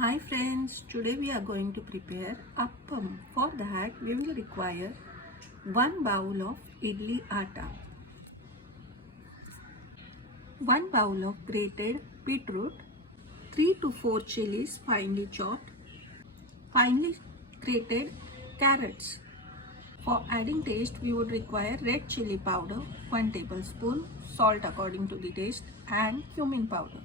Hi friends, today we are going to prepare Appam. For that we will require 1 bowl of idli atta, 1 bowl of grated beetroot, 3 to 4 chilies finely chopped, finely grated carrots. For adding taste we would require red chili powder 1 tablespoon, salt according to the taste and cumin powder.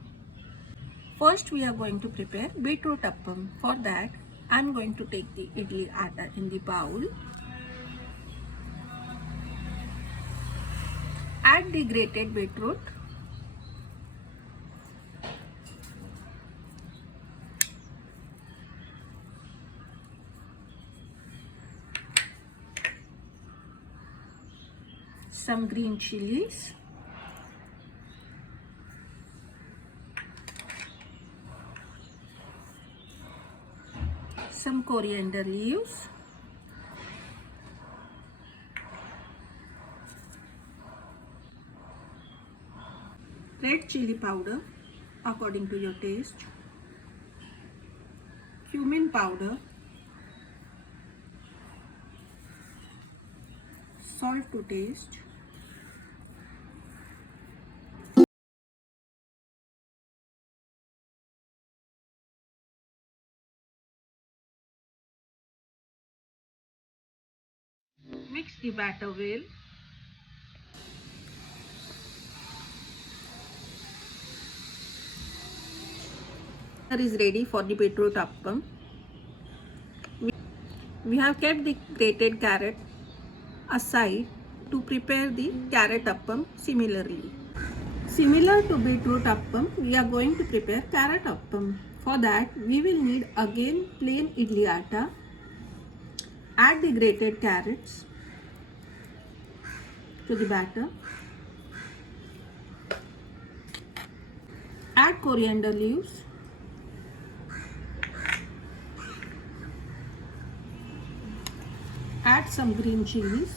First we are going to prepare beetroot appam. For that I am going to take the idli atta in the bowl. Add the grated beetroot. Some green chilies. Some coriander leaves. Red chili powder according to your taste. Cumin powder. Salt to taste. Mix the batter well. Is ready for the beetroot appam. We have kept the grated carrot aside to prepare the carrot appam similarly. Similar to beetroot appam, we are going to prepare carrot appam. For that, we will need again plain idli atta. Add the grated carrots to the batter. Add coriander leaves. Add some green chilies.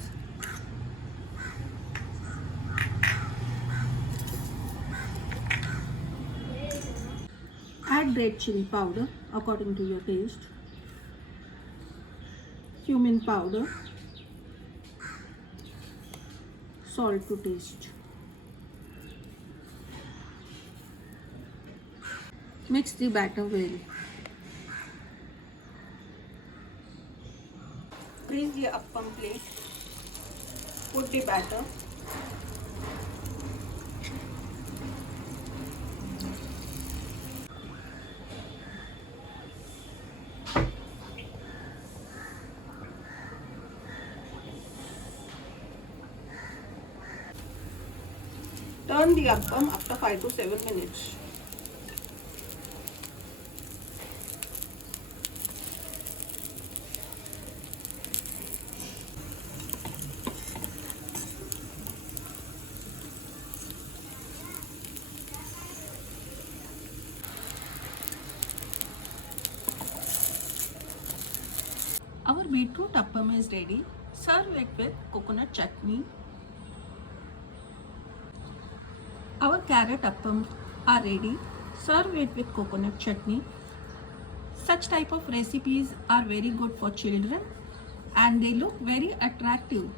Add red chili powder according to your taste. Cumin powder. Salt to taste. Mix the batter well. Place the appam plate. Put the batter. Turn the appam after 5 to 7 minutes. Our beetroot appam is ready. Serve it with coconut chutney. Our carrot appam are ready. Serve it with coconut chutney. Such type of recipes are very good for children and they look very attractive.